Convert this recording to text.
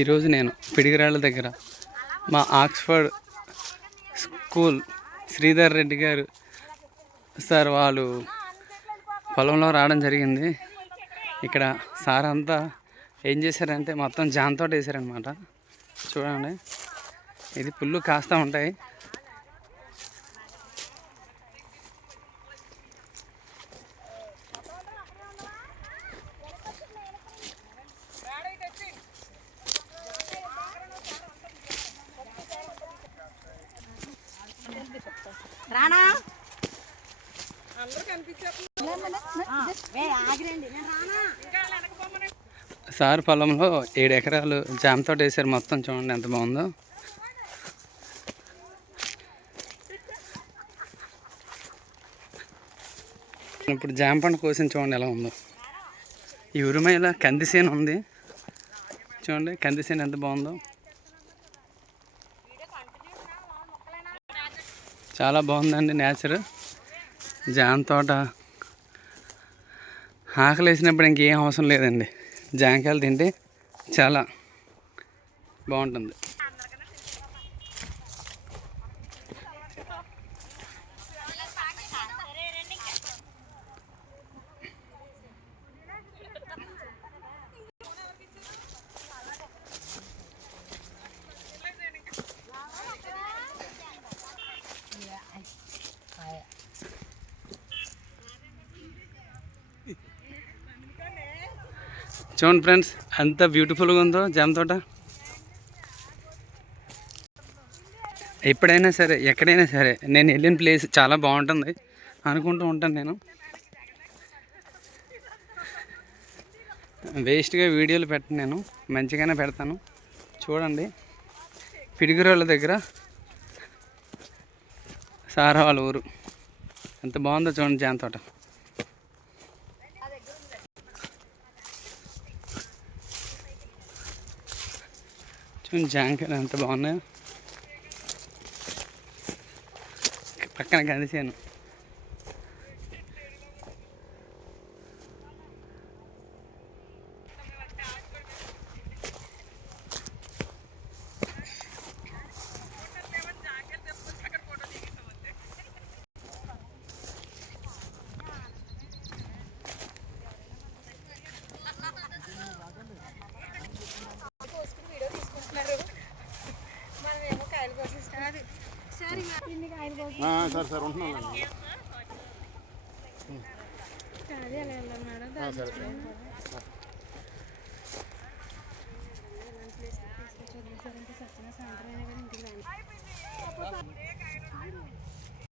ఈరోజు నేను పిడిగిరాళ్ళ దగ్గర మా ఆక్స్ఫర్డ్ స్కూల్ శ్రీధర్ రెడ్డి గారు సార్ వాళ్ళు పొలంలో రావడం జరిగింది. ఇక్కడ సార్ అంతా ఏం చేశారంటే మొత్తం జామ తోట వేసారనమాట. చూడండి, ఇది పుల్లు కాస్తూ ఉంటాయి. సార్ పొలంలో 7 ఎకరాలు జామ తోట వేసారు. మొత్తం చూడండి ఎంత బాగుందో. ఇప్పుడు జామ పండు కోసిన చూడండి ఎలా ఉందో. ఈ ఉరుమైల కందిసేను ఉంది చూడండి, కందిసేను ఎంత బాగుందో. చాలా బాగుందండి నేచర్. జామ తోట ఆకలి వేసినప్పుడు ఇంకేం అవసరం లేదండి. జామకాయలు తింటే చాలా బాగుంటుంది. చూడండి ఫ్రెండ్స్, ఎంత బ్యూటిఫుల్గా ఉందో జామ తోట. ఎప్పుడైనా సరే ఎక్కడైనా సరే నేను వెళ్ళిన ప్లేస్ చాలా బాగుంటుంది అనుకుంటూ ఉంటాను. నేను వేస్ట్గా వీడియోలు పెట్టను, నేను మంచిగానే పెడతాను. చూడండి, పిడిగిరోళ్ళ దగ్గర సారా వాళ్ళ ఊరు ఎంత బాగుందో చూడండి జామ తోట. జాంకాయలు ఎంత బాగున్నాయో. పక్కన కందిసాను. సార్ ఉంటున్నాను.